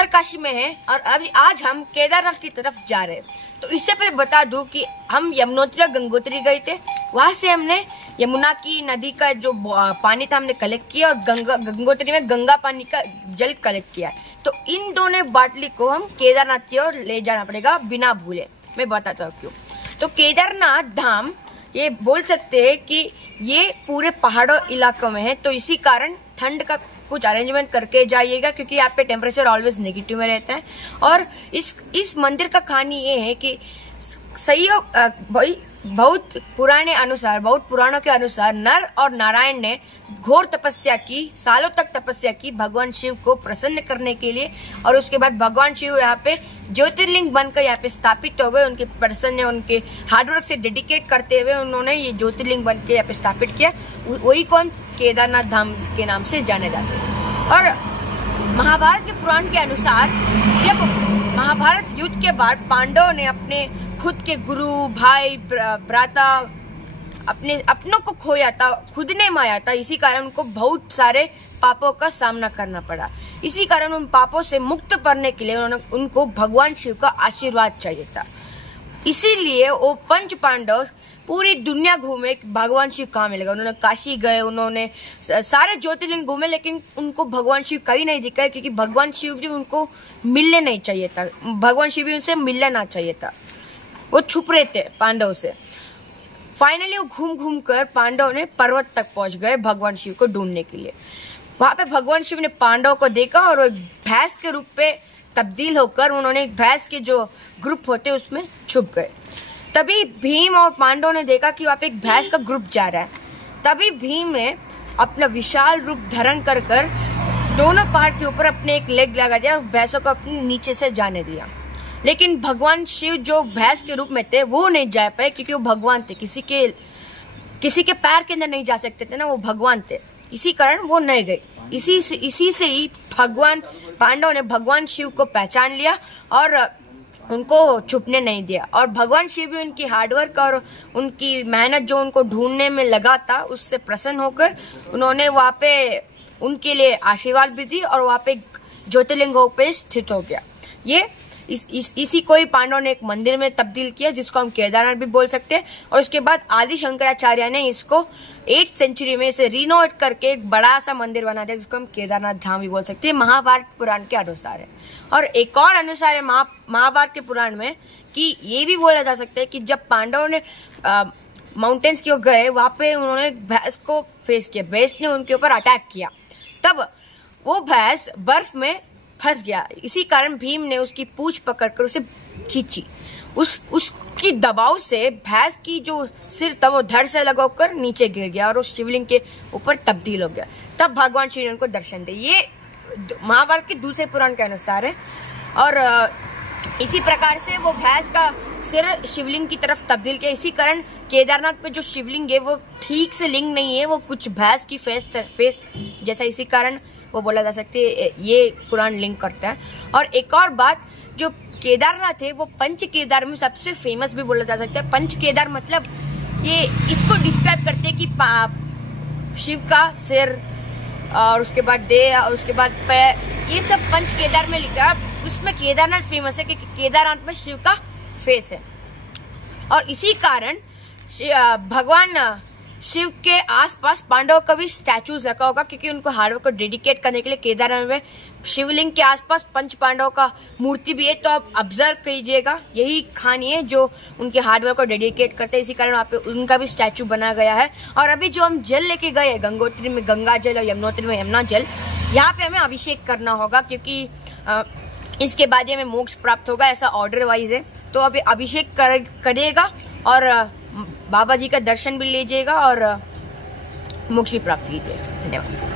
उत्तरकाशी में है और अभी आज हम केदारनाथ की तरफ जा रहे हैं। तो इससे पहले बता दूं कि हम यमुनोत्री और गंगोत्री गए थे। वहां से हमने यमुना की नदी का जो पानी था हमने कलेक्ट किया और गंगोत्री में गंगा पानी का जल कलेक्ट किया। तो इन दोनों बाटली को हम केदारनाथ की ओर ले जाना पड़ेगा बिना भूले। मैं बताता हूँ क्यों। तो केदारनाथ धाम ये बोल सकते हैं कि ये पूरे पहाड़ों इलाकों में है, तो इसी कारण ठंड का कुछ अरेंजमेंट करके जाइएगा क्योंकि यहाँ पे टेम्परेचर ऑलवेज नेगेटिव में रहता है। और इस मंदिर का कहानी ये है कि सही बहुत पुराणों के अनुसार नर और नारायण ने घोर तपस्या की, सालों तक तपस्या की भगवान शिव को प्रसन्न करने के लिए। और उसके बाद भगवान शिव यहाँ पे ज्योतिर्लिंग बनकर यहाँ पे स्थापित हो गए। उनके प्रसन्न, उनके हार्डवर्क से डेडिकेट करते हुए उन्होंने ये ज्योतिर्लिंग बन के यहाँ पे स्थापित किया। वही को हम केदारनाथ धाम के नाम से जाने जाते हैं। और महाभारत के पुराण के अनुसार जब महाभारत युद्ध के बाद पांडवों ने अपने खुद के गुरु, भाई, भ्राता, अपनों को खोया था, खुद ने माया था। इसी कारण उनको बहुत सारे पापों का सामना करना पड़ा। इसी कारण उन पापों से मुक्त करने के लिए उनको भगवान शिव का आशीर्वाद चाहिए था। इसीलिए वो पंच पांडव पूरी दुनिया घूमे, भगवान शिव कहाँ मिलेगा। उन्होंने काशी गए, उन्होंने सारे ज्योतिर्लिंग घूमे, लेकिन उनको भगवान शिव कहीं नहीं दिखा क्योंकि भगवान शिव भी उनको मिलने नहीं चाहिए था। भगवान शिव भी उनसे मिलना चाहिए था, वो छुप रहे थे पांडव से। फाइनली वो घूम घूम कर पांडव ने पर्वत तक पहुंच गए भगवान शिव को ढूंढने के लिए। वहां पे भगवान शिव ने पांडव को देखा और भैंस के रूप पे तब्दील होकर उन्होंने भैंस के जो ग्रुप होते उसमें छुप गए। तभी भीम और पांडव ने देखा कि वहां पे एक भैंस का ग्रुप जा रहा है। तभी भीम ने अपना विशाल रूप धारण कर दोनों पहाड़ के ऊपर अपने एक लेग लगा दिया और भैंसों को अपने नीचे से जाने दिया। लेकिन भगवान शिव जो भैंस के रूप में थे वो नहीं जा पाए क्योंकि वो भगवान थे। किसी के पैर के अंदर नहीं जा सकते थे ना, वो भगवान थे। इसी कारण वो नहीं गए। इसी से ही पांडव ने भगवान शिव को पहचान लिया और उनको छुपने नहीं दिया। और भगवान शिव भी उनकी हार्डवर्क और उनकी मेहनत जो उनको ढूंढने में लगा था उससे प्रसन्न होकर उन्होंने वहां पे उनके लिए आशीर्वाद भी दी और वहां पे ज्योतिर्लिंगों पे स्थित हो गया। ये इसी को ही पांडव ने एक मंदिर में तब्दील किया जिसको हम केदारनाथ भी बोल सकते हैं। और उसके बाद आदि शंकराचार्य ने इसको 8th सेंचुरी में इसे रिनोवेट करके एक बड़ा सा मंदिर बना दिया जिसको हम केदारनाथ धाम भी बोल सकते हैं। महाभारत पुराण के अनुसार है। और एक और अनुसार है महाभारत के पुराण में कि ये भी बोला जा सकता है कि जब पांडवों ने माउंटेन्स की ओर गए, वहां पे उन्होंने भैंस को फेस किया, भैंस ने उनके ऊपर अटैक किया, तब वो भैंस बर्फ में फंस गया। इसी कारण भीम ने उसकी पूंछ पकड़कर उसे खींची। उसकी दबाव से भैंस की जो सिर था वो धड़ से लगाकर नीचे गिर गया और उस शिवलिंग के ऊपर तब्दील हो गया। तब भगवान शिव ने उनको दर्शन दिए। ये महाभारत के दूसरे पुराण के अनुसार है। और इसी प्रकार से वो भैंस का सिर शिवलिंग की तरफ तब्दील किया। इसी कारण केदारनाथ पे जो शिवलिंग है वो ठीक से लिंग नहीं है, वो कुछ भैंस की फेस जैसा। इसी कारण वो बोला जा सकता है ये पुराण लिंक करता है। और एक और बात, जो केदारनाथ है वो पंच केदार में सबसे फेमस भी बोला जा सकता है। पंच केदार मतलब ये इसको डिस्क्राइब करते हैं कि शिव का सिर और उसके बाद देह और उसके बाद पैर, ये सब पंच केदार में लिखा है। उसमें केदारनाथ फेमस है क्योंकि केदारनाथ में शिव का फेस है। और इसी कारण भगवान शिव के आसपास पांडवों का भी स्टैचूज रखा होगा क्योंकि उनको हार्डवर्क को डेडिकेट करने के लिए केदारनाथ में शिवलिंग के आसपास पंच पांडवों का मूर्ति भी है। तो आप ऑब्जर्व कीजिएगा, यही कहानी है जो उनके हार्डवर्क को डेडिकेट करते हैं। इसी कारण वहाँ पे उनका भी स्टैचू बना गया है। और अभी जो हम जल लेके गए गंगोत्री में गंगा जल और यमुनोत्री में यमुना जल, यहाँ पे हमें अभिषेक करना होगा क्योंकि इसके बाद ही हमें मोक्ष प्राप्त होगा, ऐसा ऑर्डर वाइज है। तो अभी अभिषेक करिएगा और बाबा जी का दर्शन भी लीजिएगा और मोक्ष भी प्राप्त कीजिएगा। धन्यवाद।